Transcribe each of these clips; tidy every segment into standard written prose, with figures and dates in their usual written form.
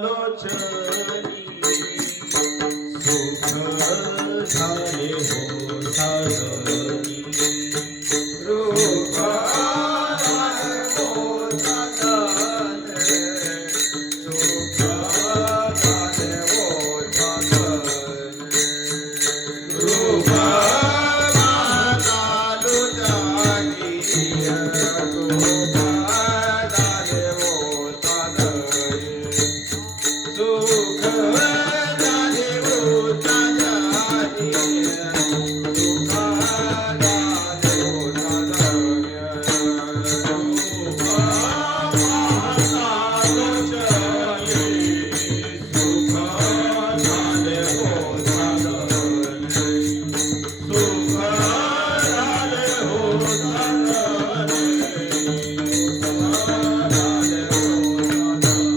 लोचनी सुख झाले हो साजनी रूप झाले हो साजन सुख झाले हो साजन रूप घालू जागी रूप झाले हो साजन सुख झाले हो साजनी सुख झाले हो साजनी रूप लोचनी सुख झाले हो साजनी सुख झाले हो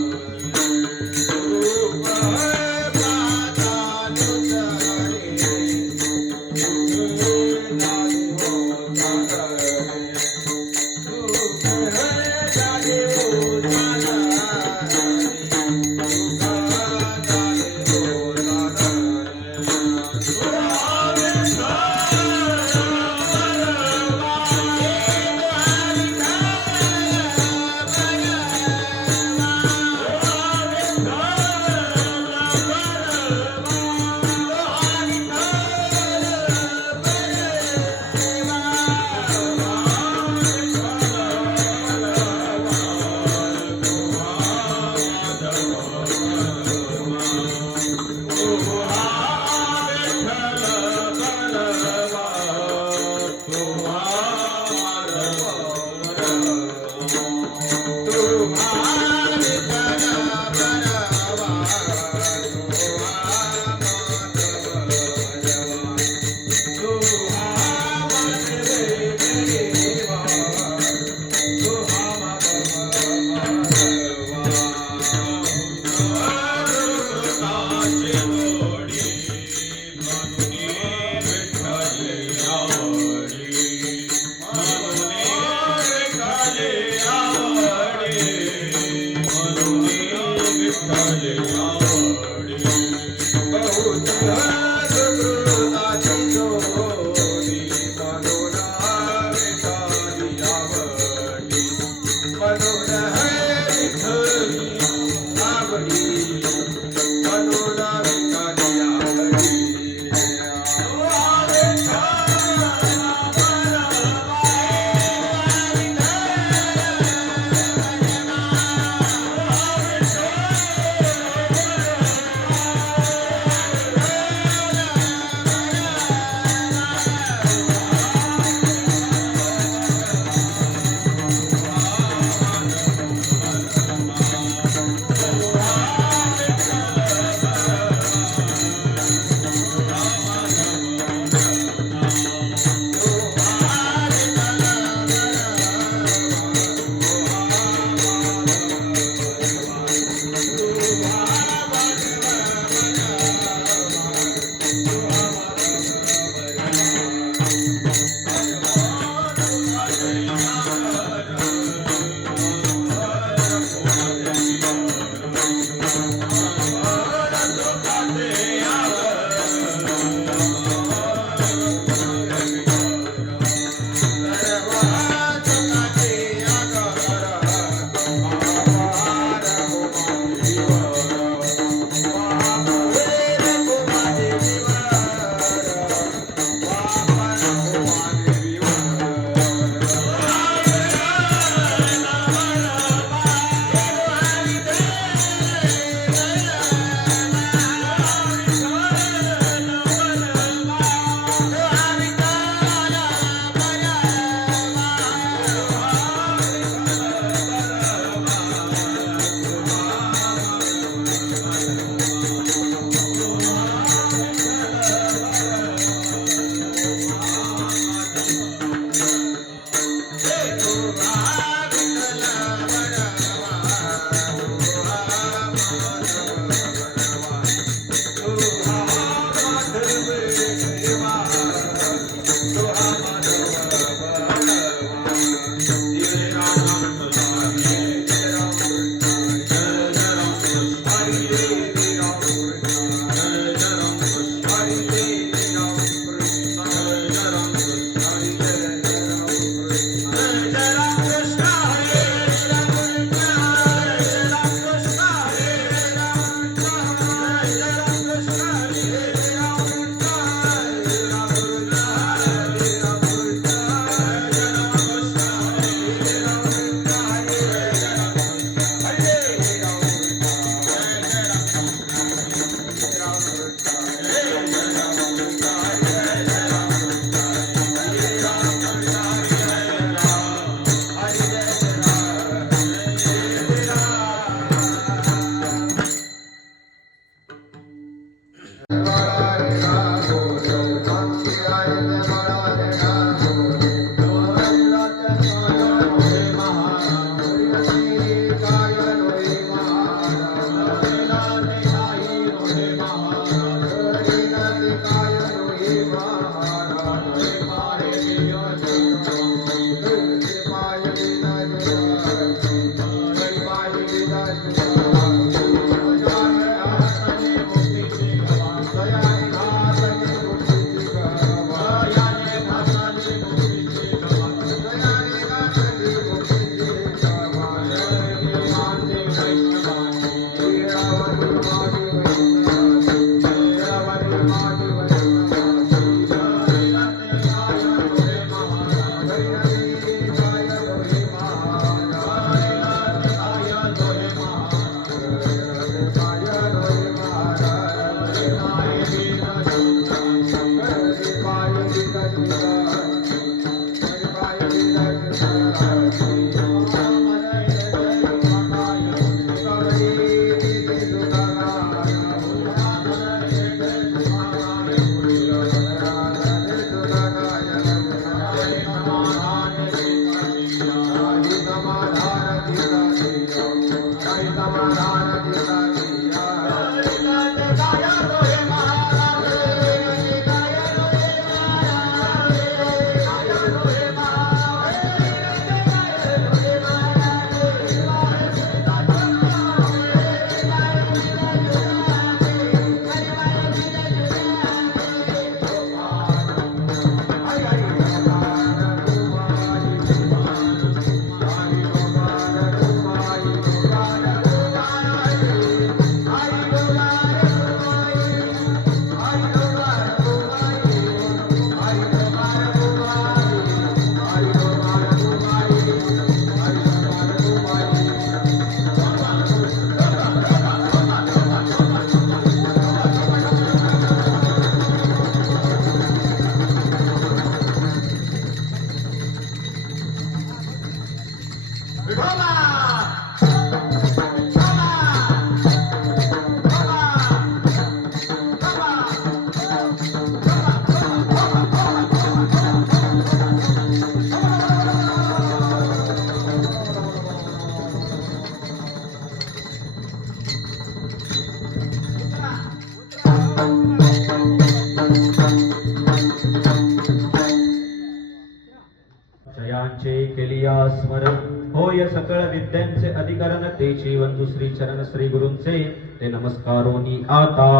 जयांचे केलिया स्मरण होय सकळ विद्यांचे अधिकरण तेची वंदू श्री चरण श्री गुरूंचे ते नमस्कारोनी आता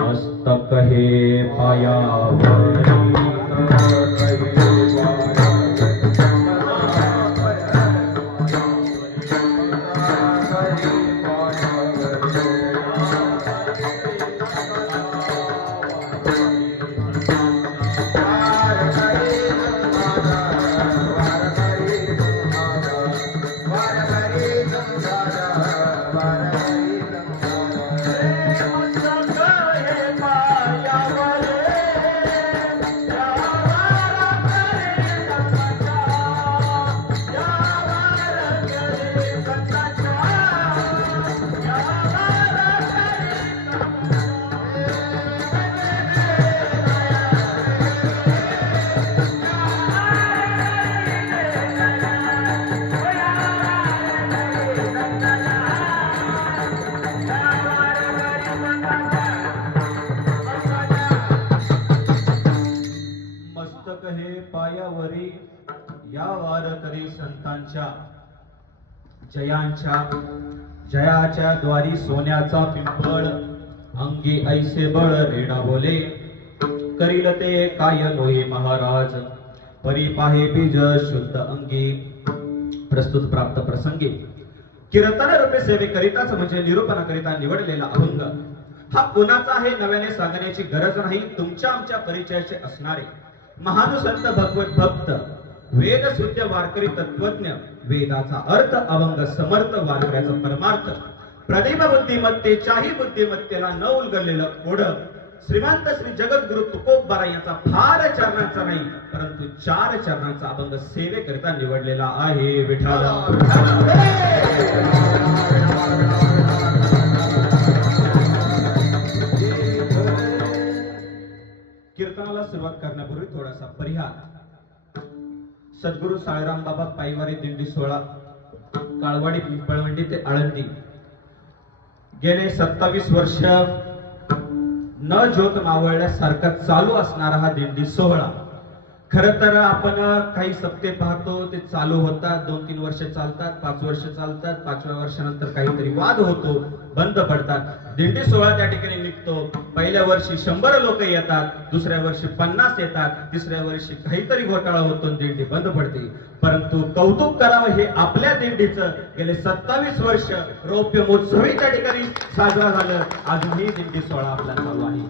मस्तक हे पायावरी पायावरी या वारकरी संतांच्या जयांच्या जयाच्या द्वारी सोन्याचा पिंपळ, अंगी ऐसे बळ रेडा बोले, करील ते काय लोहे महाराज, परी पाहे बीज शुद्ध अंगी. प्रस्तुत प्राप्त प्रसंगी कीर्तन रूपे सेवेकरिताच म्हणजे निरूपणाकरिता निवडलेला अभंग हा कोणाचा आहे नव्याने सांगण्याची गरज नाही. तुमच्या आमच्या परिचयाचे असणारे महान संत भगवत भक्त वेद शुद्ध वारकरी तत्वज्ञ, वेदाचा अर्थ अभंग समर्थ वारकऱ्याचा परमार्थ, प्रदीप बुद्धिमत्तेच्याही बुद्धिमत्तेला न उलगडलेलं कोड श्रीमंत श्री जगद्गुरु तुकोबारा यांचा फार चरणांचा नाही परंतु 4 चरणांचा अभंग सेवेकरिता निवडलेला आहे. विठ्ठल कीर्तनाला सुरुवात करण्यापूर्वी थोडासा परिहार. सद्गुरु साईराम बाबा पायवारी दिंडी 16 काळवाडी पिंपळवंडी ते आळंदी गेले 27 वर्ष न ज्योत मावळल्यासारखा चालू असणारा हा दिंडी सोहळा. खर तर आपण काही सप्ते पाहतो ते चालू होतात, 2-3 वर्ष चालतात, 5 वर्ष चालतात, 5व्या वर्षानंतर काहीतरी वाद होतो, बंद पडतात. दिंडी सोहळा त्या ठिकाणी निघतो. पहिल्या वर्षी 100 लोक येतात, दुसऱ्या वर्षी 50 येतात, तिसऱ्या वर्षी काहीतरी घोटाळा होतो, दिंडी बंद पडते. परंतु कौतुक करावं हे आपल्या दिंडीचं गेले 27 वर्ष रौप्य महोत्सवी त्या ठिकाणी साजरा झालं. अजूनही दिंडी सोहळा आपला चालू आहे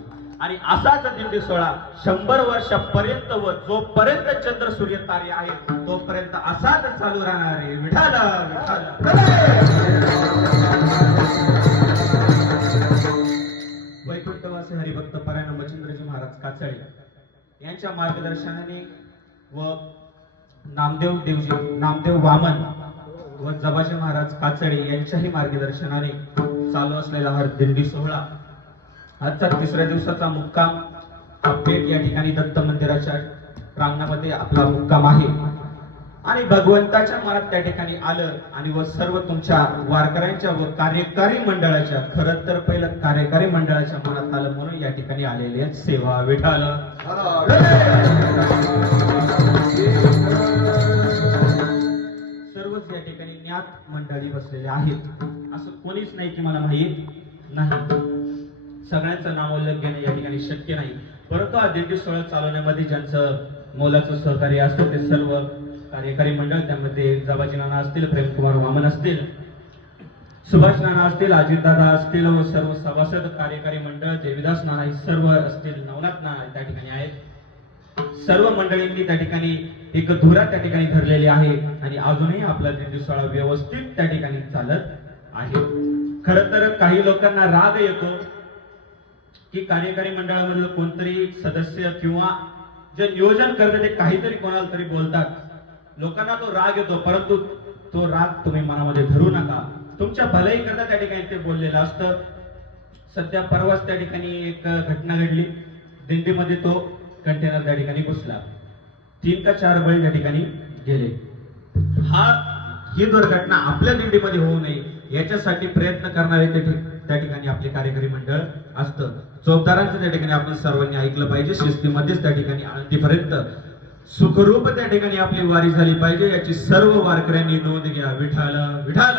आणि असाच दिंडी सोहळा 100 वर्षापर्यंत व जोपर्यंत चंद्र सूर्य तारे आहेत तोपर्यंत असाच चालू राहणार आहे. विठ्ठल वैकुंठवासी हरिभक्त परायण मच्छिंद्रजी महाराज काचळे यांच्या मार्गदर्शनाने व नामदेव वामन व जबाजी महाराज काचळे यांच्याही मार्गदर्शनाने चालू असलेला हा दिंडी सोहळा आजचा 3ऱ्या दिवसाचा मुक्काम हा पेठ या ठिकाणी दत्त मंदिराच्या प्रांगणामध्ये आपला मुक्काम आहे आणि भगवंताच्या मनात त्या ठिकाणी आलं आणि व सर्व तुमच्या वारकऱ्यांच्या व कार्यकारी मंडळाच्या, खरं तर पहिलं कार्यकारी मंडळाच्या मनात आलं म्हणून या ठिकाणी आलेले सेवा. विठ्ठल सर्वच या ठिकाणी ज्ञात मंडळी बसलेले आहेत, असं कोणीच नाही की मला माहीत नाही. सगळ्यांचं नामोल्लेख घेणे या ठिकाणी शक्य नाही, परंतु हा दिंडी सोहळा चालवण्यामध्ये ज्यांचं मोलाचं सहकार्य असतं ते सर्व कार्यकारी मंडळ, त्यामध्ये जबाजी नाना असतील, प्रेमकुमार वामन असतील, सुभाष नाना असतील, अजितदादा असतील व सर्व सभासद कार्यकारी मंडळ, देवीदास नाना हे सर्व असतील, नवनाथ नाना त्या ठिकाणी आहेत. सर्व मंडळींनी त्या ठिकाणी एक धुरा त्या ठिकाणी धरलेली आहे आणि अजूनही आपला दिंडी सोहळा व्यवस्थित त्या ठिकाणी चालत आहे. खरं तर काही लोकांना राग येतो की कार्यकारी मंडळामधलं कोणतरी सदस्य किंवा जे नियोजन करते ते काहीतरी कोणाला तरी बोलतात. लोकांना तो राग येतो, परंतु तो राग तुम्ही मनामध्ये धरू नका. तुमच्या भलाई करता त्या ठिकाणी ते बोललेलं असतं. सध्या परवाच त्या ठिकाणी एक घटना घडली. दिंडीमध्ये तो कंटेनर त्या ठिकाणी घुसला, 3 का 4 बैल त्या ठिकाणी गेले. ही दुर्घटना आपल्या दिंडीमध्ये होऊ नये याच्यासाठी प्रयत्न करणारे त्या ठिकाणी आपले कार्यकारी मंडळ असतं. चौकदारांचं त्या ठिकाणी आपण सर्वांनी ऐकलं पाहिजे. शिस्तीमध्येच त्या ठिकाणी आळंदीपर्यंत सुखरूप त्या ठिकाणी आपली वारी झाली पाहिजे याची सर्व वारकऱ्यांनी नोंद घ्या. विठ्ठल विठ्ठल.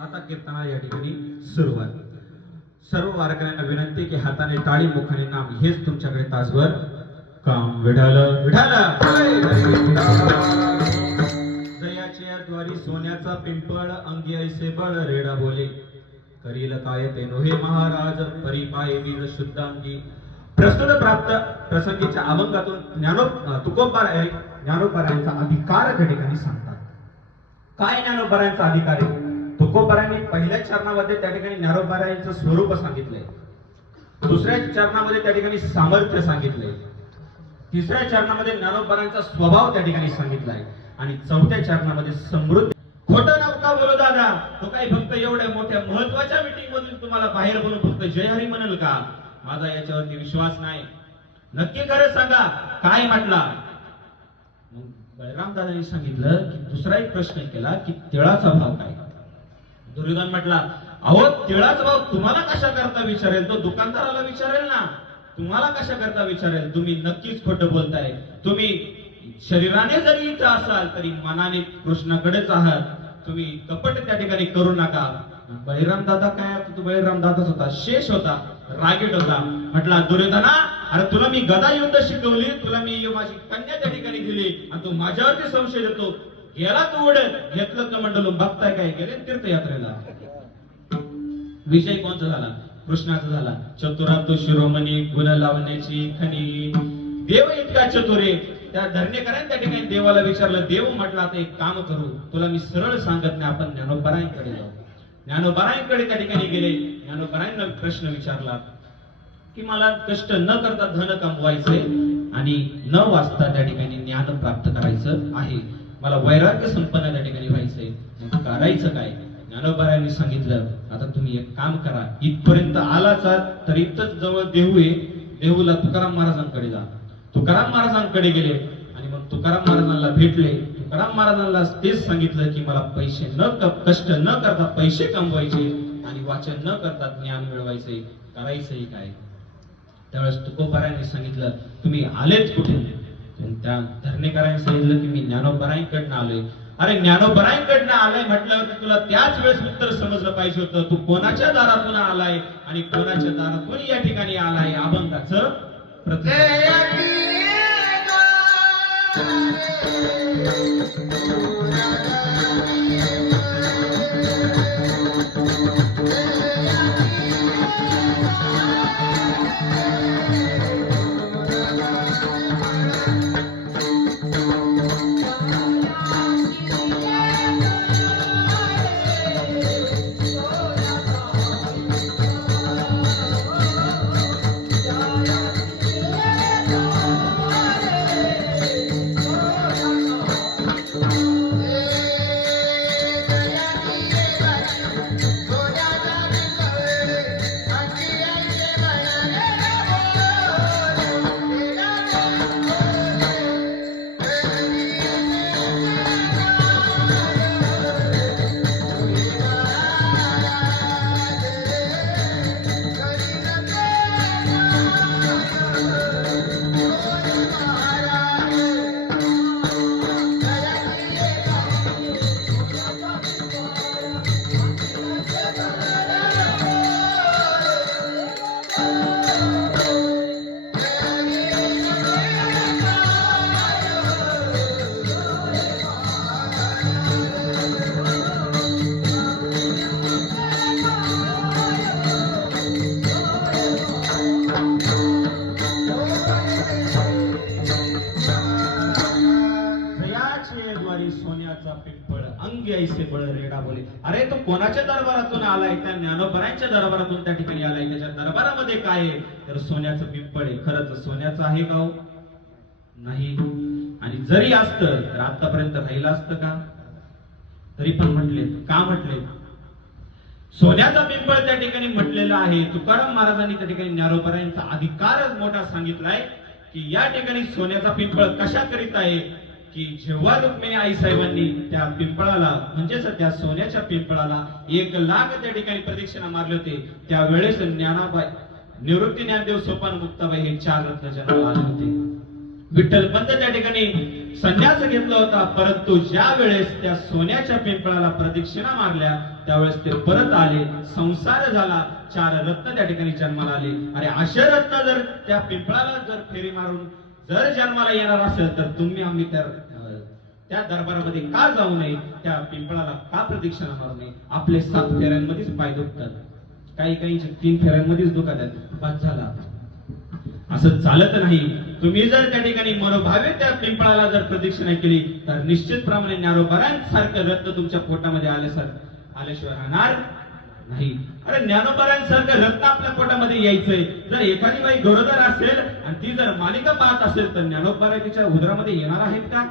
आता कीर्तनाला या ठिकाणी सुरुवात. सर्व वारकऱ्यांना विनंती की हाताने टाळी मुखाने नाम हेच तुमच्याकडे तासभर काम. विठ्ठल विठ्ठल. जयाच्या द्वारी सोन्याचा पिंपळ, अंगी ऐसे बळ रेडा बोले, करील काय ते नोहे महाराज, परी पाये बीज शुद्ध अंगी. प्रस्तुत प्राप्त प्रसंगीच्या अभंगातून ज्ञानोबारायांचा अधिकार त्या ठिकाणी सांगतात. काय ज्ञानोबारायांचा अधिकार आहे? तुकोबारायांनी पहिल्या चरणामध्ये त्या ठिकाणी ज्ञानोबारायांचं स्वरूप सांगितलंय, दुसऱ्या चरणामध्ये त्या ठिकाणी सामर्थ्य सांगितलंय, तिसऱ्या चरणामध्ये ज्ञानोबारायांचा स्वभाव त्या ठिकाणी सांगितलाय आणि 4थ्या चरणामध्ये समृद्धी. खोटं नका बोलू दादा, तो काही फक्त एवढ्या मोठ्या महत्वाच्या मीटिंग मधून तुम्हाला बाहेर बोलून फक्त जय हरी म्हणेल का? माझा याच्यावरती विश्वास नाही. नक्की खरं सांगा काय म्हटला? बळराम दादांनी सांगितलं की दुसरा एक प्रश्न केला की तिळाचा भाव काय? दुर्योधन म्हटला, अहो तिळाचा भाव तुम्हाला कशा करता विचारेल? तो दुकानदाराला विचारेल ना, तुम्हाला कशा करता विचारेल? तुम्ही नक्कीच खोटं बोलताय. तुम्ही शरीराने जरी इथं असाल तरी मनाने कृष्णाकडेच आहात. तुम्ही कपट त्या ठिकाणी करू नका. बळीराम दादा काय आता तो बळीराम दादाच होता, शेष होता, रागीट होता. म्हटला दुर्योधना, अरे तुला मी गदा युद्ध शिकवली, तुला मी माझी कन्या त्या ठिकाणी दिली आणि तू माझ्यावरती संशय देतो. गेला तू उडत घेतलं कमंडलून, बघताय काय गेले तीर्थयात्रेला. विषय कोणता झाला? कृष्णाचा झाला. चतुरा तो शिरोमणी, गुण लावण्याची खनी. देव इतका चतुरे. त्या धरणेकरांनी त्या ठिकाणी देवाला विचारलं. देव म्हटला आता एक काम करू, तुला मी सरळ सांगत नाही, आपण ज्ञानोबरायांकडे जाऊ. ज्ञानोबरायांकडे त्या ठिकाणी गेले. ज्ञानोबरायांना प्रश्न विचारला की मला कष्ट न करता धन कमवायचे आणि न वाचता त्या ठिकाणी ज्ञान प्राप्त करायचं आहे. मला वैराग्य संपन्न त्या ठिकाणी व्हायचंय, मग करायचं काय? ज्ञानोबरायांनी सांगितलं आता तुम्ही एक काम करा, इथपर्यंत आलाच तर इथंच जवळ देहू आहे, देहूला तुकाराम महाराजांकडे जा. तुकाराम महाराजांकडे गेले आणि मग तुकाराम महाराजांना भेटले. तुकाराम महाराजांना तेच सांगितलं की मला पैसे कष्ट न करता पैसे कमवायचे आणि वाचन न करता ज्ञान मिळवायचे, करायचंही काय? त्यावेळेस तुकोबारायांनी सांगितलं तुम्ही आलेच कुठे? त्या धरणेकरांनी सांगितलं की मी ज्ञानोबरायांकडनं आलोय. अरे ज्ञानोबरायांकडनं आलाय म्हटल्यावर तुला त्याच वेळेस उत्तर समजलं पाहिजे होतं. तू कोणाच्या दारातून आलाय आणि कोणाच्या दारातून या ठिकाणी आलाय, अभंगाचं सोन्याचा पिंपळ अंगी ऐसे बळ रेडा बोले. अरे तो कोणाच्या दरबारातून आलाय? त्या ज्ञानोबरायांच्या दरबारातून त्या ठिकाणी आलाय. त्याच्या दरबारामध्ये काय आहे? तर सोन्याचं पिंपळ आहे. खरंच सोन्याचं आहे का? नाही. आणि जरी असतं तर आतापर्यंत राहिलं असतं का? तरी पण म्हटले का? म्हटले सोन्याचा पिंपळ त्या ठिकाणी म्हटलेला आहे. तुकाराम महाराजांनी त्या ठिकाणी ज्ञानोबरायांचा अधिकारच मोठा सांगितलाय की या ठिकाणी सोन्याचा पिंपळ कशा करीत आहे की जेव्हा रुक्मिणी आई साहेबांनी त्या पिंपळाला म्हणजेच त्या सोन्याच्या पिंपळाला 1 लाख त्या ठिकाणी प्रदक्षिणा मारले होते, त्यावेळेस ज्ञानाबाई, निवृत्ती ज्ञानदेव, सोपान मुक्ताबाई हे 4 रत्न जन्माला आले होते. विठ्ठल पंत त्या ठिकाणी संन्यास घेतला होता, परंतु ज्या वेळेस त्या सोन्याच्या पिंपळाला प्रदक्षिणा मारल्या त्यावेळेस ते परत आले, संसार झाला, 4 रत्न त्या ठिकाणी जन्माला आले. अरे अशा रत्न जर त्या पिंपळाला जर फेरी मारून जर जन्माला येणार असेल तर तुम्ही आम्ही त्या दरबारामध्ये का जाऊ नये? त्या पिंपळाला का प्रदक्षिणा मारू नये? आपले 7 फेऱ्यांमध्येच पाय दुखतात, काही 3 फेऱ्यांमध्येच दुखतात, बाद झाला. असं चालत नाही. तुम्ही जर त्या ठिकाणी मनोभावे त्या पिंपळाला जर प्रदक्षिणा केली तर निश्चितप्रमाणे ज्ञानोबरांसारखं रत्न तुमच्या पोटामध्ये आल्याशिवाय राहणार नाही. अरे ज्ञानोबरांसारखं रत्न आपल्या पोटामध्ये यायचंय. जर एखादी बाई गरोदर असेल आणि ती जर मालिका पाहत असेल तर ज्ञानोबरा तिच्या उदरामध्ये येणार आहेत का?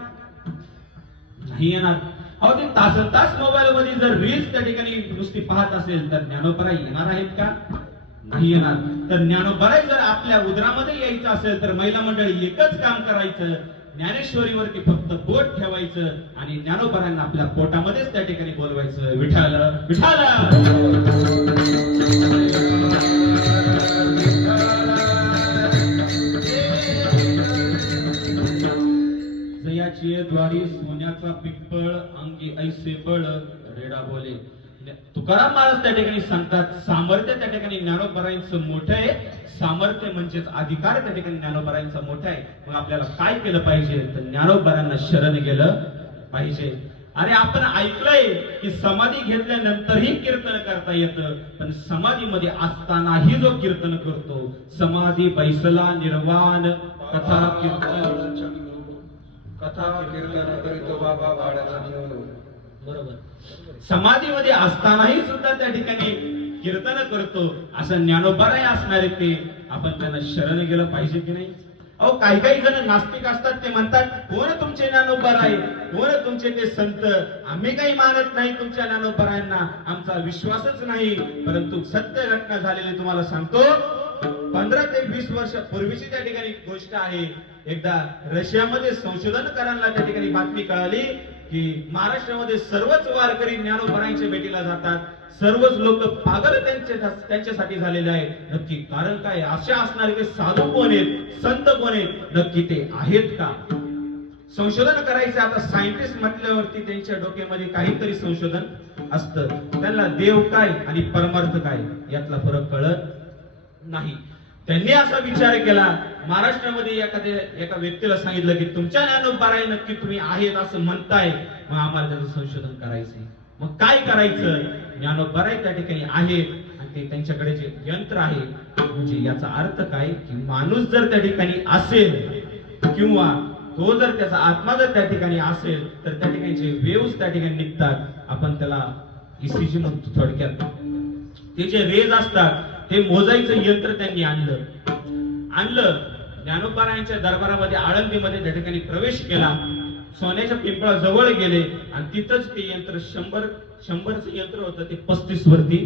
नाही येणार. अहो ते तास मोबाईल मध्ये जर रील्स त्या ठिकाणी नुसती पाहत असेल तर ज्ञानोबरा येणार आहेत का? नाही येणार. तर ज्ञानोबरा जर आपल्या उदरामध्ये यायचं असेल तर महिला मंडळी एकच काम करायचं, ज्ञानेश्वरीवरती फक्त बोट ठेवायचं आणि ज्ञानोबरांना आपल्या पोटामध्येच त्या ठिकाणी बोलवायचं, विठाल विठाल. द्वारी सोन्याचा पिंपळ अंगी ऐसे बळ रेडा बोले. तुकाराम महाराज त्या ठिकाणी सांगतात सामर्थ्य त्या ठिकाणी ज्ञानोबरायांचं मोठं आहे. सामर्थ्य म्हणजेच अधिकार त्या ठिकाणी ज्ञानोबरायांचा मोठा आहे. मग आपल्याला काय केलं पाहिजे तर ज्ञानोबरांना शरण गेलं पाहिजे. अरे आपण ऐकलंय की समाधी घेतल्यानंतरही कीर्तन करता येतं, पण समाधीमध्ये असतानाही जो कीर्तन करतो समाधी बैसला निर्वाण कथा कीर्तन कथा कीर्तन करीतो बाबा बाळाचा. बरोबर. समाधीमध्ये असतानाही सुद्धा त्या ठिकाणी कीर्तन करतो असं ज्ञानोबराय असणारे ते आपण त्यांना शरण गेलं पाहिजे की नाही. अहो काही काही जण नास्तिक असतात ते म्हणतात कोण तुमचे ज्ञानोबराय कोण तुमचे ते संत, आम्ही काही मानत नाही तुमच्या ज्ञानोबरायांना, आमचा विश्वासच नाही. परंतु सत्य घटना झालेली तुम्हाला सांगतो. 15 ते 20 वर्ष पूर्वीची त्या ठिकाणी गोष्ट आहे. एकदा रशियामध्ये संशोधन करायला त्या ठिकाणी बातमी कळाली की महाराष्ट्रामध्ये सर्वच वारकरी ज्ञानोबरायांच्या भेटीला जातात. सर्वच लोक पागल त्यांच्यासाठी झालेले आहे. नक्की कारण काय, असे असणारे ते साधू कोण आहेत, संत कोण आहेत, नक्की ते आहेत का संशोधन करायचं. आता सायंटिस्ट म्हटल्यावरती त्यांच्या डोक्यामध्ये काहीतरी संशोधन असतं. त्यांना देव काय आणि परमार्थ काय यातला फरक कळत नाही. त्यांनी असा विचार केला, महाराष्ट्रामध्ये एका व्यक्तीला सांगितलं की तुमच्या ज्ञानोबराय नक्की तुम्ही आहेत असं म्हणताय, मग आम्हाला त्याचं संशोधन करायचंय. मग काय करायचं, ज्ञानोबराय त्या ठिकाणी आहेत आणि ते त्यांच्याकडे जे यंत्र आहे, म्हणजे याचा अर्थ काय की माणूस जर त्या ठिकाणी असेल किंवा तो जर त्याचा आत्मा जर त्या ठिकाणी असेल तर त्या ठिकाणचे वेव्स त्या ठिकाणी निघतात. आपण त्याला ईसीजी म्हणतो थोडक्यात. ते जे रेज असतात ते मोजायचं यंत्र त्यांनी आणलं. ज्ञानोबरायांच्या दरबारामध्ये आळंदीमध्ये त्या ठिकाणी प्रवेश केला. सोन्याच्या पिंपळा जवळ गेले आणि तिथंच ते यंत्र 100चं यंत्र होतं ते 35 वरती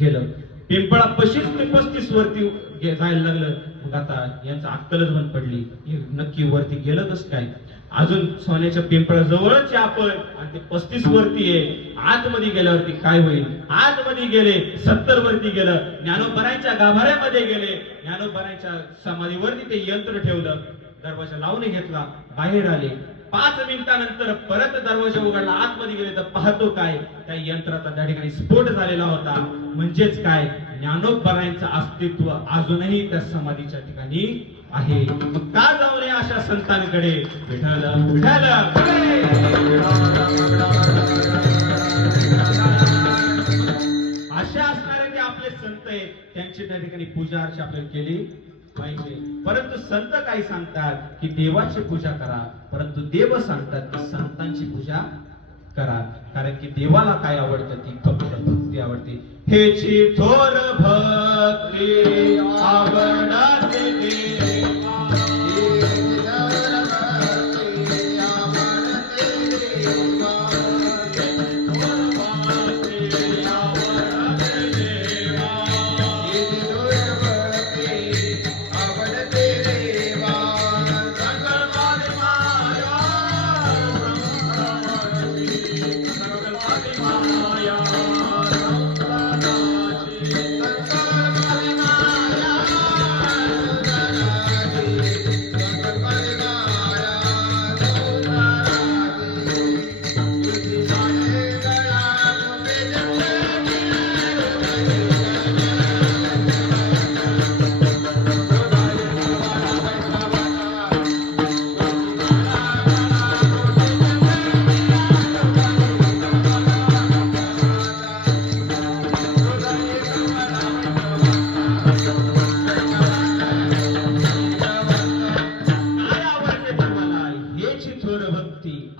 गेलं. पिंपळा पशीच ते 35 वरती जायला लागलं. मग आता यांचं अक्कलच बंद पडली, हे नक्की वरती गेलं कसं काय. अजून सोन्याच्या पिंपळा जवळच आपण आणि ते 35 वरती आहे. आतमध्ये गेल्यावरती काय होईल, आतमध्ये गेले 70 वरती गेलं. ज्ञानोबरायांच्या गाभाऱ्यामध्ये गेले. ज्ञानोबरायांच्या समाधीवरती ते यंत्र ठेवलं. दरवाजा लावून घेतला, बाहेर आले. 5 मिनिटानंतर परत दरवाजा उघडला, आतमध्ये गेले तर पाहतो काय, त्या यंत्राचा त्या ठिकाणी स्फोट झालेला होता. म्हणजेच काय, ज्ञानोबरायांचं अस्तित्व अजूनही त्या समाधीच्या ठिकाणी आहे. मग का जाऊ नये अशा संतांकडे. विठ्ठल विठ्ठल अशा असणारे जे आपले संत आहेत त्यांची त्या ठिकाणी पूजा अर्चा आपल्याला केली पाहिजे. परंतु संत काय सांगतात की देवाची पूजा करा, परंतु देव सांगतात की संतांची पूजा करा. कारण की देवाला काय आवडतं, ती फक्त भक्ती आवडते. हेची थोर भक्ती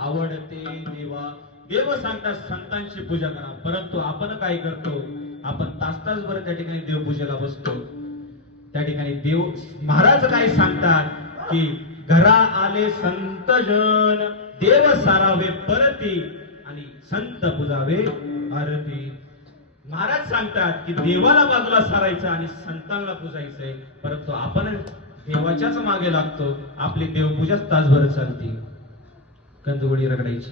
आवडते देवा, देव सांगतात संतांची पूजा करा. परंतु आपण काय करतो, आपण तास भर त्या ठिकाणी देवपूजेला बसतो. त्या ठिकाणी देव महाराज काय सांगतात की घरा आले संत जन, देव सारावे परती आणि संत पूजावे आरती. महाराज सांगतात की देवाला बाजूला सारायचं आणि संतांना पूजायचंय. परंतु आपण देवाच्याच मागे लागतो. आपली देवपूजाच तासभर चालते, कंदगोळी रगडायची.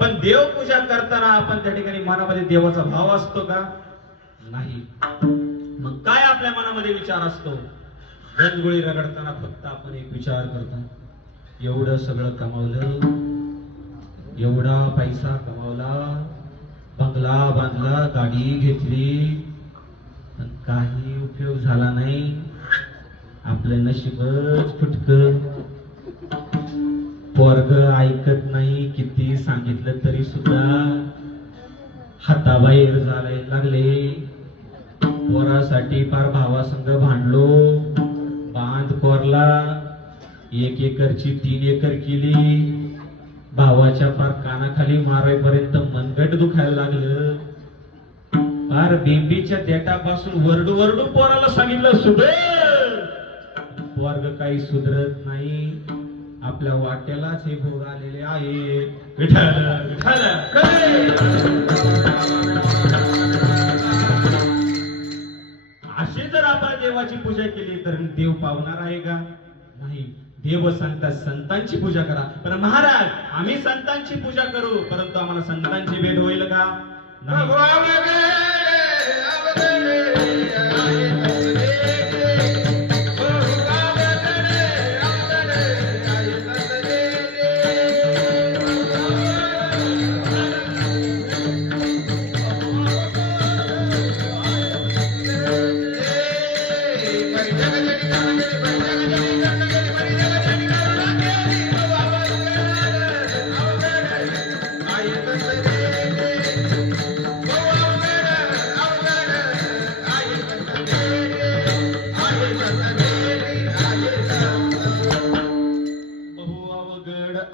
पण देवपूजा करताना आपण त्या ठिकाणी मनामध्ये देवाचा भाव असतो का, नाही. मग काय आपल्या मनामध्ये विचार असतो, गंजगोळी रगडताना फक्त आपण एक विचार करतो, एवढं सगळं कमावलं एवढा पैसा कमावला, बंगला बांधला, गाडी घेतली, पण काही उपयोग झाला नाही. आपलं नशीबच फुटकं. पोरग ऐकत नाही, किती सांगितलं तरी सुद्धा हाताबाहेर जायला लागले. पोरासाठी फार भावासंग भांडलो, बांध कोरला, 1 एकरची 3 एकर केली. भावाच्या फार कानाखाली मारायपर्यंत मनगट दुखायला लागलं. फार बेंबीच्या देटापासून वरडू वरडू पोराला सांगितलं सुधर. पोरग काही सुधरत नाही. आपल्या वाट्यालाच हे भोग आलेले आहे. विठ्ठल विठ्ठल. अशी जर आपण देवाची पूजा केली तर देव पावणार आहे का? नाही. देव सांगतात संतांची पूजा करा. पण महाराज आम्ही संतांची पूजा करू परंतु आम्हाला संतांची भेट होईल का? नाही.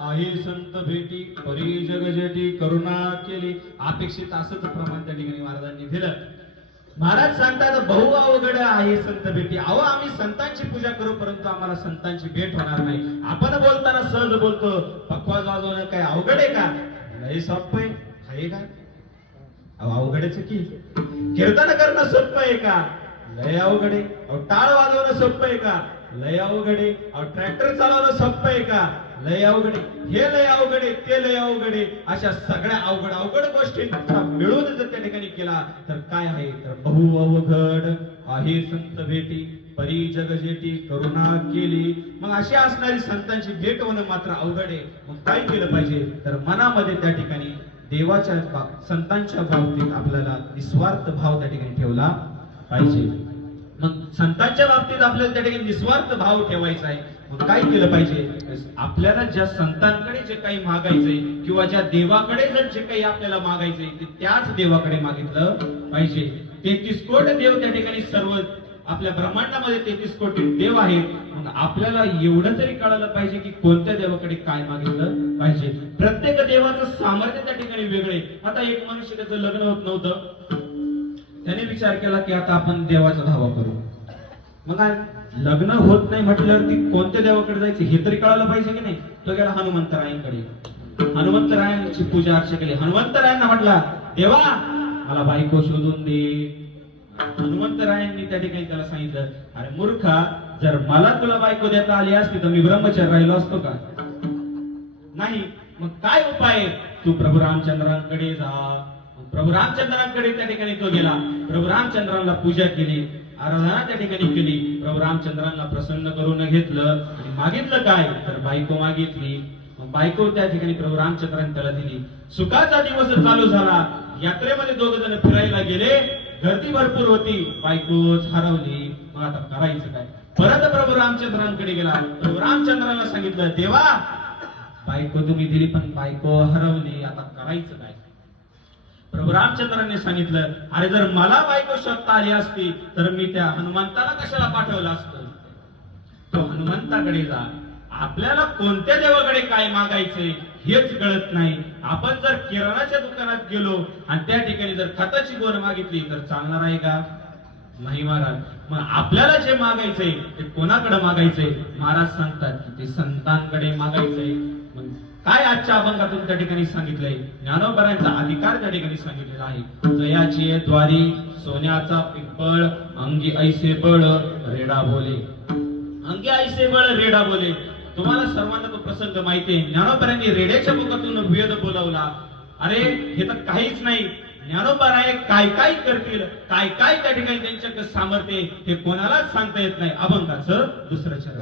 आहे संत भेटी परी जगजेटी करुणा केली. अपेक्षित असंच प्रमाण त्या ठिकाणी महाराजांनी दिलं. महाराज सांगतात बहु अवघड आहे संत भेटी. अहो आम्ही संतांची पूजा करू परंतु आम्हाला संतांची भेट होणार नाही. आपण बोलताना सहज बोलतो, पक्वाज वाजवणं काय अवघड आहे का? लय सोपं आहे का? अवघडच की. कीर्तन करणं सोपं आहे का? लय अवघड आहे. टाळ वाजवणं सोपं आहे का? लय अवघड आहे. ट्रॅक्टर चालवणं सोपं आहे का? लय अवघड आहे. हे लय अवघड आहे, ते लय अवघड आहे. अशा सगळ्या अवघड गोष्टी मिळवून जर त्या ठिकाणी केला तर काय आहे तर बहु अवघड आहे संत भेटी परी जगजेटी करुणा केली. मग अशी असणारी संतांची भेट होणं मात्र अवघड आहे. मग काय केलं पाहिजे तर मनामध्ये त्या ठिकाणी देवाच्या संतांच्या बाबतीत आपल्याला निस्वार्थ भाव त्या ठिकाणी ठेवला पाहिजे. मग संतांच्या बाबतीत आपल्याला त्या ठिकाणी निस्वार्थ भाव ठेवायचा आहे. मग काय केलं पाहिजे? आपल्याला ज्या संतांकडे जे काही मागायचंय किंवा ज्या देवाकडे जर जे काही आपल्याला मागायचंय ते त्याच देवाकडे मागितलं पाहिजे. 33 कोटी देव त्या ठिकाणी सर्व आपल्या ब्रह्मांडामध्ये 33 कोटी देव आहेत. मग आपल्याला एवढं तरी कळालं पाहिजे की कोणत्या देवाकडे काय मागितलं पाहिजे. प्रत्येक देवाचं सामर्थ्य त्या ठिकाणी वेगळे. आता एक मनुष्य त्याचं लग्न होत नव्हतं, त्याने विचार केला की आता आपण देवाचा धावा करू. मग लग्न होत नाही म्हटल्यावरती कोणत्या देवाकडे जायचं हे तरी कळायला पाहिजे की नाही. तो गेला हनुमंतरायांकडे. हनुमंतरायांची पूजा अर्चा केली. हनुमंतरायांना म्हटला देवा मला बायको शोधून दे. हनुमंतरायांनी त्या ठिकाणी त्याला सांगितलं अरे मूर्खा, जर मला तुला बायको देता आली असती तर मी ब्रह्मचारी राहिलो असतो का? नाही. मग काय उपाय? तू प्रभू रामचंद्रांकडे जा. प्रभू रामचंद्रांकडे त्या ठिकाणी तो गेला. प्रभू रामचंद्रांना पूजा केली, आराधना त्या ठिकाणी केली. प्रभू रामचंद्रांना प्रसन्न करून घेतलं आणि मागितलं काय तर बायको मागितली. मग बायको त्या ठिकाणी प्रभू रामचंद्रांनी त्याला दिली. सुखाचा दिवस चालू झाला. यात्रेमध्ये दोघ जण फिरायला गेले. गर्दी भरपूर होती, बायकोच हरवली. मग आता करायचं काय? परत प्रभू रामचंद्रांकडे गेला. प्रभू रामचंद्रांना सांगितलं देवा बायको तुम्ही दिली पण बायको हरवली, आता करायचं काय? प्रभू रामचंद्रांनी सांगितलं अरे जर मला बायको शोधता आली असती तर मी त्या हनुमंताला कशाला पाठवलं असतं? तो हनुमंताकडे जा. आपल्याला कोणत्या देवाकडे काय मागायचंय हेच कळत नाही. आपण जर किराणाच्या दुकानात गेलो आणि त्या ठिकाणी जर खताची गोण मागितली तर चालणार आहे का? नाही महाराज. मग आपल्याला जे मागायचंय ते कोणाकडे मागायचंय? महाराज सांगतात की ते संतांकडे मागायचंय. मग काय आजच्या अभंगातून त्या ठिकाणी सांगितलंय? ज्ञानोबरांचा अधिकार त्या ठिकाणी सांगितलेला आहे. जयाची द्वारी सोन्याचा पिंपळ अंगी ऐसे बळ रेडा बोले. अंगी ऐसे बळ रेडा बोले. तुम्हाला सर्वांना तो प्रसंग माहिती आहे. ज्ञानोबरांनी रेड्याच्या मुखातून वेद बोलावला. अरे हे तर काहीच नाही. ज्ञानोबराय काय काय करतील, काय काय त्या ठिकाणी त्यांच्याकडे सामर्थ्य हे कोणालाच सांगता येत नाही. अभंगाचं दुसरं चरण.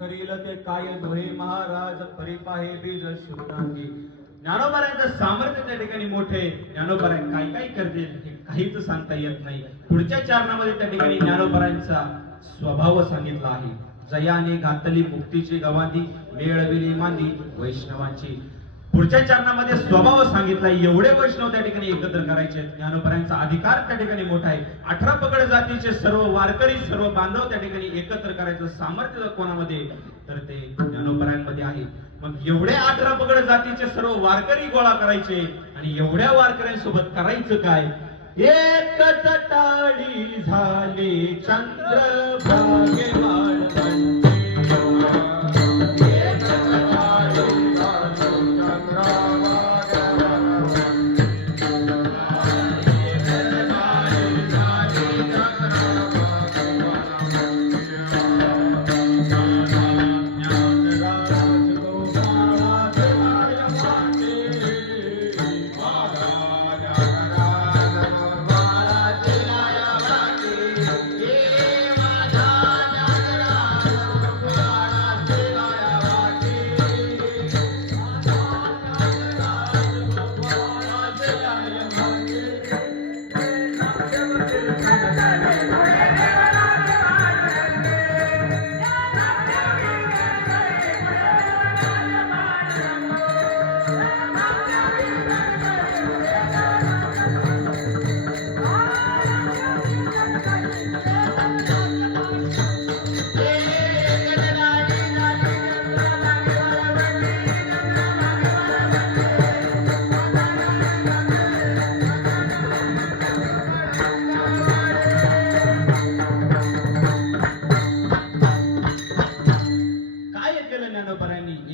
करील ते काय दोहे महाराज परिपाहे बीज शुद्धांगी. ज्ञानोबारायांचं सामर्थ्य त्या ठिकाणी मोठे. ज्ञानोबाराय काय काय करतील हे काहीच सांगता येत नाही. पुढच्या चरणामध्ये त्या ठिकाणी ज्ञानोबारायांचा स्वभाव सांगितला आहे. जयाने घातली मुक्तीची गवांधी, मेळविली मांदी वैष्णवांची. पुढच्या चरणामध्ये स्वभाव सांगितला. एवढे वैष्णव त्या ठिकाणी एकत्र करायचे. ज्ञानोबारायांचा अधिकार त्या ठिकाणी मोठा आहे. 18 पगड जातीचे सर्व वारकरी सर्व बांधव त्या ठिकाणी एकत्र करायचं सामर्थ्य कोणामध्ये, तर ते ज्ञानोबारायांमध्ये आहे. मग एवढे 18 पगड जातीचे सर्व वारकरी गोळा करायचे आणि एवढ्या वारकऱ्यांसोबत करायचं काय. एकच टाळी झाली चंद्रभागे माळवंटे.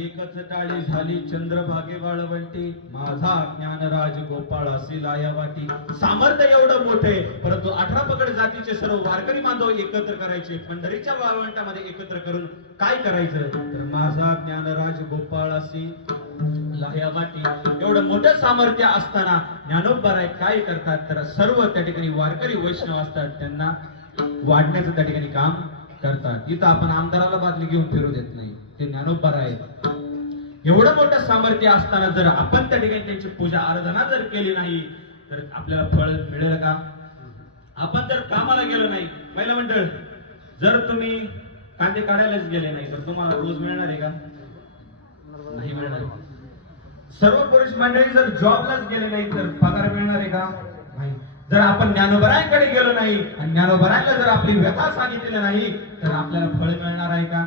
एकच टाळी झाली चंद्रभागे वाळवंटी, माझा ज्ञानराज गोपाळ असे लाया वाटी. सामर्थ्य एवढं मोठे, परंतु 18 पगड जातीचे सर्व वारकरी बांधव एकत्र करायचे. पंढरीच्या वाळवंटामध्ये एकत्र करून काय करायचं, तर माझा ज्ञानराज गोपाळ असे लाया वाटी. एवढं मोठं सामर्थ्य असताना ज्ञानोबाराय काय करतात, तर सर्व त्या ठिकाणी वारकरी वैष्णव असतात त्यांना वाढण्याचं त्या ठिकाणी काम करतात. इथं आपण आमदाराला बादली घेऊन फिरू देत नाही, ते ज्ञानोबाराय आहेत. एवढं मोठं सामर्थ्य असताना जर आपण त्या ठिकाणी त्यांची पूजा आराधना जर केली नाही तर आपल्याला फळ मिळेल का. आपण जर कामाला गेलो नाही, पहिलं मंडळ, जर तुम्ही कांदे काढायलाच गेले नाही तर तुम्हाला रोज मिळणार आहे का, नाही मिळणार. सर्व पुरुष मंडळी जर जॉबलाच गेले नाही तर पगार मिळणार आहे का, नाही. जर आपण ज्ञानोबारायांकडे गेलो नाही आणि ज्ञानोबारायांना जर आपली व्यथा सांगितली नाही तर आपल्याला फळ मिळणार आहे का.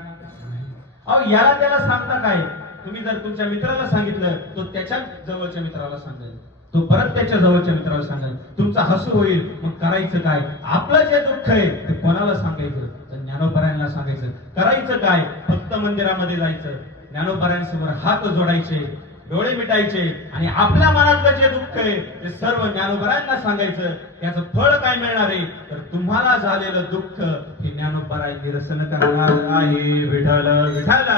अहो याला त्याला सांगता काय, तुम्ही जर तुमच्या मित्राला सांगितलं तो त्याच्या जवळच्या मित्राला सांगेल, तो परत त्याच्या जवळच्या मित्राला सांगेल, तुमचा हसू होईल. मग करायचं काय, आपलं जे दुःख आहे ते कोणाला सांगायचं, तर ज्ञानोबारायांना सांगायचं. करायचं काय, फक्त मंदिरामध्ये जायचं, ज्ञानोबारायांसमोर हात जोडायचे डोळे मिटायचे आणि आपल्या मनातलं जे दुःख आहे ते सर्व ज्ञानोबरांना सांगायचं. त्याचं फळ काय मिळणार आहे तर तुम्हाला झालेलं दुःख हे ज्ञानोबराय निरसन करणार आहे. विठ्ठल विठ्ठल.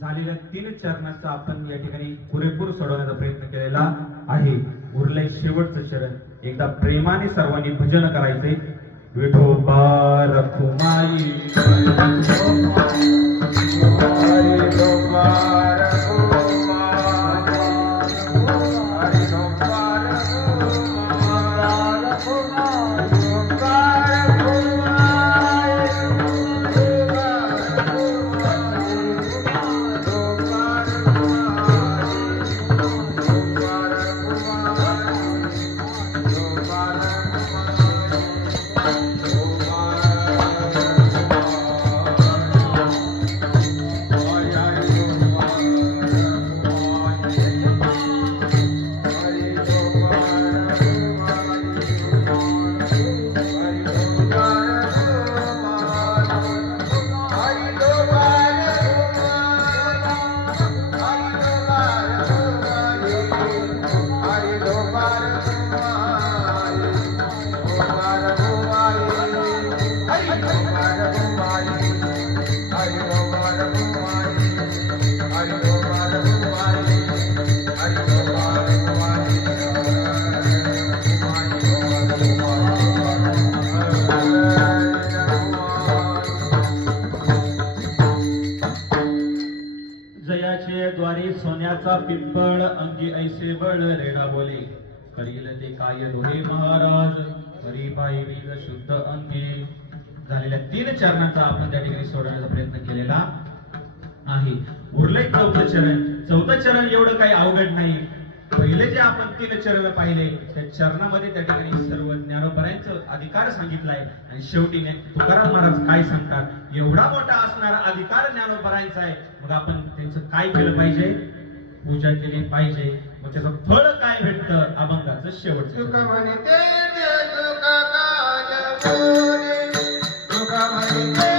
झालेल्या 3 चरणाचा आपण या ठिकाणी पुरेपूर सोडवण्याचा प्रयत्न केलेला आहे. उरलंय शेवटचं चरण. एकदा प्रेमाने सर्वांनी भजन करायचे. विठोबा रखुमाई जयाचे द्वारी सोन्याचा पिंपळ अंगी ऐसे बळ रेडा बोले करील ते काय दोहे महाराज हरी पायी बीज शुद्ध अंगी. झालेल्या 3 चरणांचा आपण त्या ठिकाणी सोडवण्याचा प्रयत्न केलेला आहे. उरले 4थं चरण. 4थं चरण एवढं काही अवघड नाही. पहिले जे आपण 3 चरण पाहिले त्या चरणामध्ये त्या ठिकाणी सर्व ज्ञानोबरांचा अधिकार सांगितलाय आणि शेवटी तुकाराम महाराज काय सांगतात, एवढा मोठा असणारा अधिकार ज्ञानोबरांचा आहे, मग आपण त्यांचं काय केलं पाहिजे, पूजा केली पाहिजे. मग त्याचं फळ काय भेटतं, अभंगाचं शेवटचं. तुका म्हणते तुका काय बोले, तुका म्हणते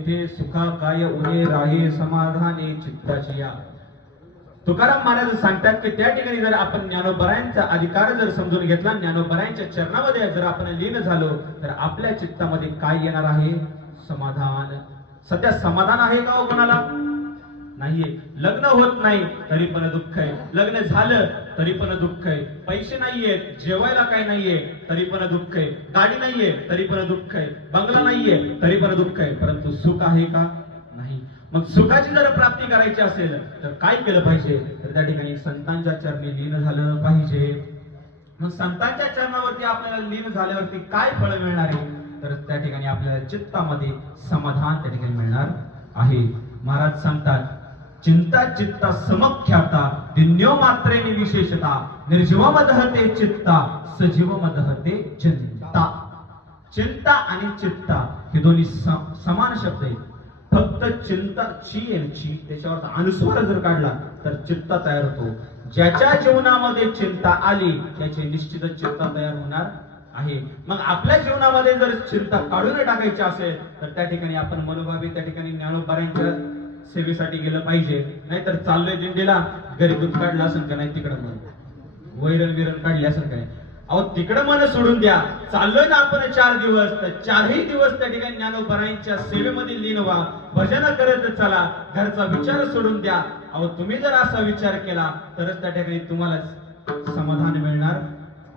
तेथे सुखा काय उणे राहे समाधानी चित्ताची या. तुकाराम महाराज सांगतात की त्या ठिकाणी जर आपण ज्ञानोबरायांचा अधिकार जर समजून घेतला, ज्ञानोबरायांच्या चरणामध्ये जर आपण लीन झालो तर आपल्या चित्तामध्ये काय येणार आहे? समाधान. सध्या समाधान आहे का हो कोणाला? नाहीये. लग्न होत नाही तरी पण दुःख आहे, लग्न झालं तरी पण दुःख आहे, पैसे नाहीयेत, जेवायला काही नाहीये तरी पण दुःख आहे, गाडी नाहीये तरी पण दुःख आहे, बंगला नाहीये तरी पण दुःख आहे, परंतु सुख आहे का? नाही. मग सुखाची जर प्राप्ती करायची असेल तर काय केलं पाहिजे? तर त्या ठिकाणी संतांच्या चरणी लीन झालं पाहिजे. मग संतांच्या चरणावरती आपल्याला लीन झाल्यावरती काय फळ मिळणार आहे? तर त्या ठिकाणी आपल्याला चित्तामध्ये समाधान त्या ठिकाणी मिळणार आहे. महाराज सांगतात, चिंता चित्ता समख्याता दिन्यो मात्रेने विशेषता निर्जीव मदहते चित्ता सजीव मदहते चिंता. चिंता आणि चित्ता हे दोन्ही समान शब्द आहेत. फक्त चिंता ची त्याच्यावर अनुस्वार जर काढला तर चित्ता तयार होतो. ज्याच्या जीवनामध्ये चिंता आली त्याची निश्चितच चिंता तयार होणार आहे. मग आपल्या जीवनामध्ये जर चिंता काढून टाकायची असेल तर त्या ठिकाणी आपण मनोभावी त्या ठिकाणी ज्ञानोबरांच्या सेवेसाठी गेलं पाहिजे. नाहीतर चाललोय दिंडीला, घरी दूध काढलं असेल का नाही, तिकडं मन वैरण विरण काढली असेल काय, अहो तिकडं मन सोडून द्या. चाललोय ना आपण 4 दिवस, तर 4ही दिवस त्या ठिकाणी ज्ञानोबरांच्या सेवेमध्ये लीन व्हा, भजन करत चला, घरचा विचार सोडून द्या. अहो तुम्ही जर असा विचार केला तरच त्या ठिकाणी तुम्हाला समाधान मिळणार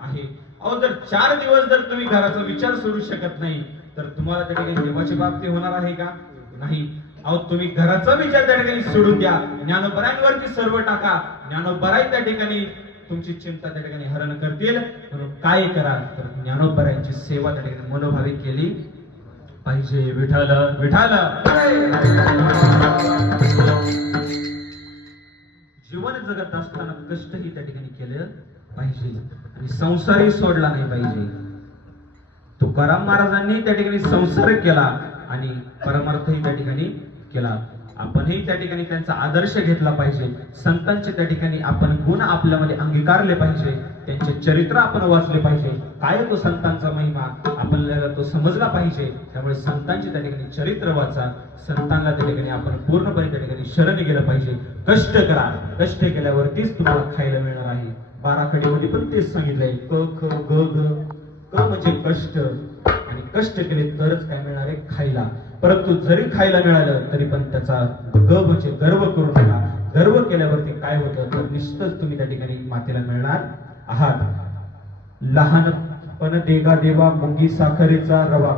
आहे. अहो जर 4 दिवस जर तुम्ही घराचा विचार सोडू शकत नाही तर तुम्हाला त्या ठिकाणी देवाची प्राप्ती होणार आहे का? नाही. अहो तुम्ही घराचा विचार त्या ठिकाणी सोडून द्या, ज्ञानोबरांवरती सर्व टाका. ज्ञानोबराई त्या ठिकाणी तुमची चिंता त्या ठिकाणी हरण करतील. म्हणून काय करा? तर ज्ञानोबरांची सेवा त्या ठिकाणी मनोभावी केली पाहिजे. विठ्ठल विठ्ठल. जीवन जगत असताना कष्टही त्या ठिकाणी केलं पाहिजे आणि संसारही सोडला नाही पाहिजे. तुकाराम महाराजांनी त्या ठिकाणी संसार केला आणि परमार्थही त्या ठिकाणी केला. आपणही त्या ठिकाणी त्यांचा आदर्श घेतला पाहिजे. संतांचे त्या ठिकाणी आपण गुण आपल्यामध्ये अंगीकारले पाहिजे. त्यांचे चरित्र आपण वाचले पाहिजे. काय तो संतांचा महिमा आपल्याला तो समजला पाहिजे. त्यामुळे संतांचे त्या ठिकाणी चरित्र वाचा. संतांना त्या ठिकाणी आपण पूर्णपणे त्या ठिकाणी शरण गेलं पाहिजे. कष्ट करा, कष्ट केल्यावरतीच तुम्हाला खायला मिळणार आहे. 12 कडीमध्ये पण तेच सांगितलंय, क ख ग ग. क म्हणजे कष्ट, आणि कष्ट केले तरच काय मिळणार आहे? खायला. परंतु जरी खायला मिळालं तरी पण त्याचा ग म्हणजे गर्व करू नका. गर्व केल्यावरती काय होतं तर निश्चितच तुम्ही त्या ठिकाणी मातेला मिळणार आहात. लहानपण देगा देवा मुंगी साखरेचा रवा.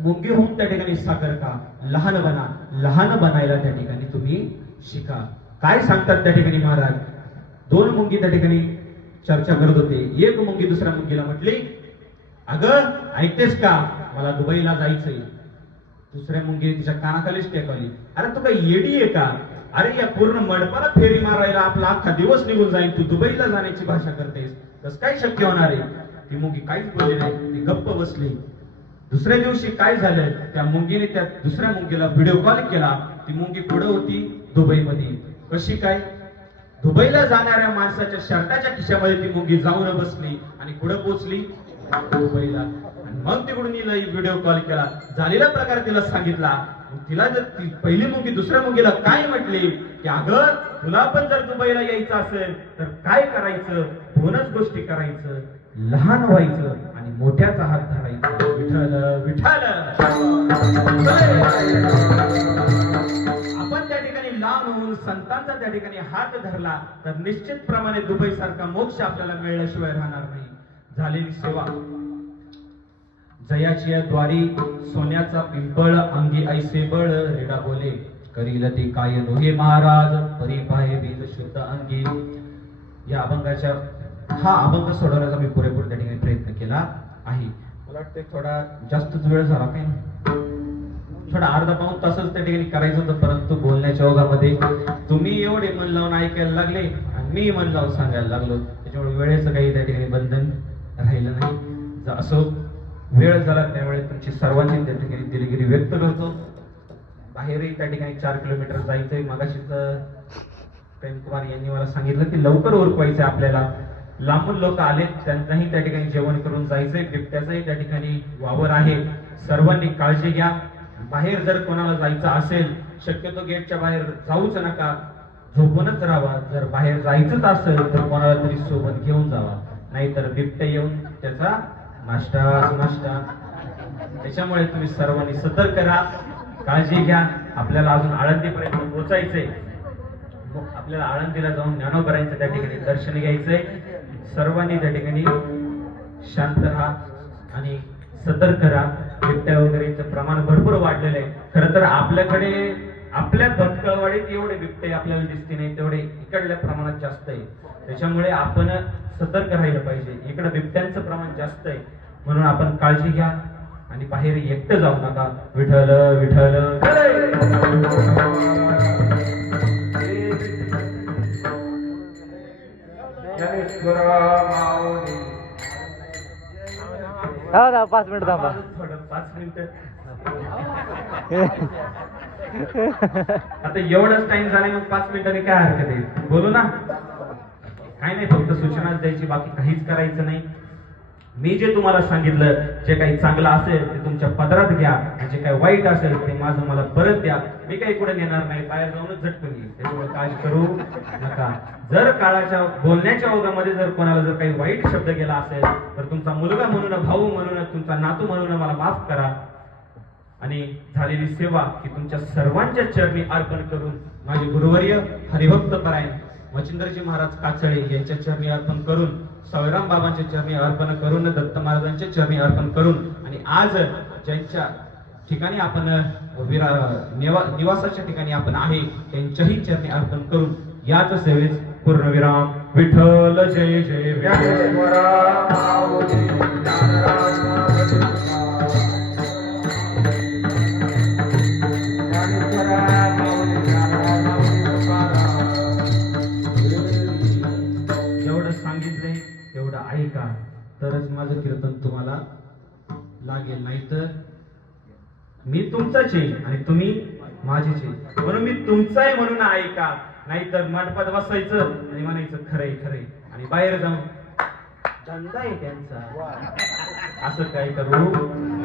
मुंगी होऊन त्या ठिकाणी साखर का? लहान बना. लहान बनायला त्या ठिकाणी तुम्ही शिका. काय सांगतात त्या ठिकाणी महाराज? 2 मुंगी त्या ठिकाणी चर्चा करत होते. एक मुंगी दुसऱ्या मुंगीला म्हटली, अगं ऐकतेस का, मला दुबईला जायचंय. दुसऱ्या मुंगी तिच्या कानाखालीच टेकवली, अरे तू काही येडी आहे का? अरे या पूर्ण मंडपाला फेरी मारायला आपला अख्खा दिवस निघून जाईल, तू दुबईला जाण्याची भाषा करतेस, कसं काय शक्य होणार आहे? ती मुंगी काहीच बोलली नाही, ती गप्प बसली. दुसऱ्या दिवशी काय झालं, त्या मुंगीने त्या दुसऱ्या मुंगीला व्हिडिओ कॉल केला. ती मुंगी पुढे होती दुबईमध्ये. कशी काय? दुबईला जाणाऱ्या माणसाच्या शर्टाच्या खिशामध्ये ती मुंगी जाऊन बसली आणि पुढे पोहोचली दुबईला. मग तिकडून व्हिडिओ कॉल केला, झालेला प्रकार तिला सांगितला. तिला जर ती पहिली मुंगी दुसऱ्या मुंगीला काय म्हटली की अगं तुला पण जर दुबईला यायचं असेल तर काय करायचं? 2च गोष्टी करायचं, लहान व्हायचं आणि मोठ्याचा हात धरायचा. विठ्ठल विठ्ठल. आपण त्या ठिकाणी लहान होऊन संतांचा त्या ठिकाणी हात धरला तर निश्चितप्रमाणे दुबई सारखा मोक्ष आपल्याला मिळल्याशिवाय राहणार नाही. झालेली सेवा. जयाची द्वारी सोन्याचा पिंपळ अंगी ऐसे बळ रेडा बोले करील ते काय नोहे महाराज परी पाहे बीज शुद्ध अंगी. या अभंगाच्या हा अभंग सोडवण्याचा मी पुरेपूर त्या ठिकाणी प्रयत्न केला आहे. मला वाटतं थोडा जास्तच वेळ झाला काय, थोडा अर्धा पाऊण तासच त्या ठिकाणी करायचं होतं, परंतु बोलण्याच्या ओघामध्ये तुम्ही एवढे मन लावून ऐकायला लागले आणि मी मन लावून सांगायला लागलो, त्याच्यामुळे वेळेचं काही त्या ठिकाणी बंधन राहिलं नाही. असो, वेळ झाला त्यावेळेस तुमची सर्वांची त्या ठिकाणी दिलगिरी व्यक्त करतो. बाहेरही त्या ठिकाणी 4 किलोमीटर जायचंय. मगाशीच प्रेमकुमार यांनी मला सांगितलं की लवकर उरकवायचंय आपल्याला. लांबून लोक आले, त्यांनाही त्या ठिकाणी जेवण करून जायचंय. बिबट्याचाही त्या ठिकाणी वावर आहे. सर्वांनी काळजी घ्या. बाहेर जर कोणाला जायचं असेल शक्यतो गेटच्या बाहेर जाऊच नका, झोपूनच राहावा. जर बाहेर जायचंच असेल तर कोणाला तरी सोबत घेऊन जावा, नाहीतर बिबट्या येऊन त्याचा नाश्ता. त्याच्यामुळे तुम्ही सर्वांनी सतर्क राहा, काळजी घ्या. आपल्याला अजून आळंदीपर्यंत पोहोचायचंय. आपल्याला आळंदीला जाऊन ज्ञानोबरांचं त्या ठिकाणी दर्शन घ्यायचंय. सर्वांनी त्या ठिकाणी शांत राहा आणि सतर्क राहा. बिबट्या वगैरेचं प्रमाण भरपूर वाढलेलं आहे. खरं तर आपल्याकडे आपल्या भटकळवाडीत एवढे बिबटे आपल्याला दिसते नाही, तेवढे इकडल्या प्रमाणात जास्त आहे. त्याच्यामुळे आपण सतर्क राहिलं पाहिजे. इकडे बिबट्यांचं प्रमाण जास्त आहे, म्हणून आपण काळजी घ्या आणि बाहेर एकटं जाऊ नका. विठ्ठल विठ्ठल हा 5 मिनिट थांबा. थोडं 5 मिनिटं. आता एवढाच टाइम झाला, मग 5 मिनिटांनी काय हरकत आहे, बोलू ना. काय नाही, फक्त सूचनाच द्यायची, बाकी काहीच करायचं नाही. मी जे तुम्हाला सांगितलं, जे काही चांगलं असेल ते तुमच्या पदरात घ्या, आणि जे काही वाईट असेल ते माझं मला परत द्या. मी काही कुठे नेणार नाही, बाहेर जाऊनच झटकून येईल. त्याच्यामुळे काळजी करू नका. जर काळाच्या बोलण्याच्या ओघामध्ये जर कोणाला जर काही वाईट शब्द गेला असेल तर तुमचा मुलगा म्हणून, भाऊ म्हणून, तुमचा नातू म्हणून मला माफ करा. आणि झालेली सेवा ही तुमच्या सर्वांच्या चरणी अर्पण करून, माझे गुरुवर्य हरिभक्त परायण मच्छिंद्रजी महाराज काचळे यांच्या चरणी अर्पण करून, सावळराम बाबांच्या चरणी अर्पण करून, दत्त महाराजांच्या चरणी अर्पण करून, आणि आज ज्यांच्या ठिकाणी आपण निवासाच्या ठिकाणी आपण आहे त्यांच्याही चरणी अर्पण करून याच सेवेस पूर्णविराम. विठ्ठल जय जय व्यासेश्वरा. जेवढं सांगितलंय तेवढं ऐका, तरच माझं कीर्तन तुम्हाला लागेल. नाही तर मी तुमचाच आहे आणि तुम्ही माझेच आहे, म्हणून मी तुमचा आहे म्हणून ऐका. नाहीतर मंडपात बसायचं आणि म्हणायचं खरंय खरंय, आणि बाहेर जाऊन धंदा आहे त्यांचा. असं काही करू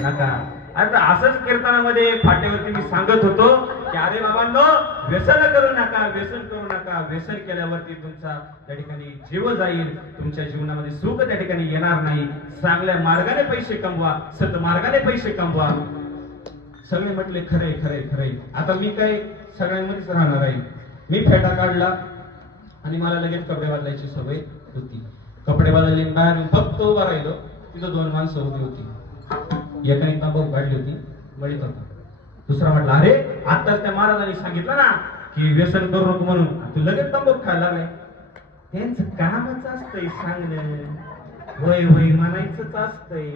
नका. आता असंच कीर्तनामध्ये फाट्यावरती मी सांगत होतो की अरे बाबांनो, व्यसन करू नका, व्यसन करू नका. व्यसन केल्यावरती तुमचा त्या ठिकाणी जीव जाईल, तुमच्या जीवनामध्ये सुख त्या ठिकाणी येणार नाही. चांगल्या मार्गाने पैसे कमवा, सत्मार्गाने पैसे कमवा. सगळे म्हटले खरंय खरंय खरंय. आता मी काय सगळ्यांमध्येच राहणार आहे. मी फेटा काढला आणि मला लगेच कपडे बदलायची सवय होती. कपडे बदलले, बाहेर फक्त उभा राहिलो, तिथं 2 माणसं उभी होती. एकाने तंबाखू काढली होती, मळीत होता. दुसरा म्हटला अरे आताच त्या महाराजांनी सांगितलं ना की व्यसन करू नको म्हणून, तू लगेच तंबाखू खायला लागलाय. त्यांचं कामच असतंय सांगणं, वय वय म्हणायचंच असतंय.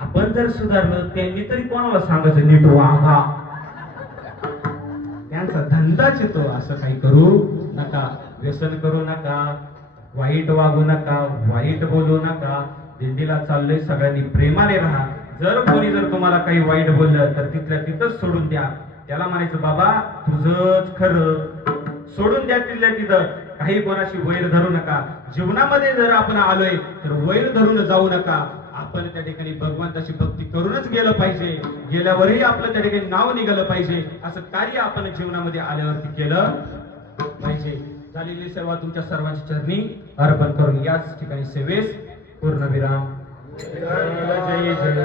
आपण जर सुधारलं, त्यांनी तरी कोणाला सांगायचं नीट वागा. त्यांचा धंदाच येतो. असं काही करू नका, व्यसन करू नका, वाईट वागू नका, वाईट बोलू नका. दिंडीला चाललंय, सगळ्यांनी प्रेमाने राहा. जर कोणी जर तुम्हाला काही वाईट बोललं तर तिथल्या तिथंच सोडून द्या. त्याला म्हणायचं बाबा तुझंच खरं, सोडून द्या तिथल्या तिथं. काही कोणाशी वैर धरू नका. जीवनामध्ये जर आपण आलोय तर वैर धरून जाऊ नका. आपण त्या ठिकाणी भगवंताची भक्ती करूनच गेलं पाहिजे. गेल्यावरही आपलं त्या ठिकाणी नाव निघालं पाहिजे. असं कार्य आपण जीवनामध्ये आल्यावरती केलं पाहिजे. झालेली सेवा तुमच्या सर्वांच्या चरणी अर्पण करून याच ठिकाणी सेवेस पूर्णविराम. जय जय.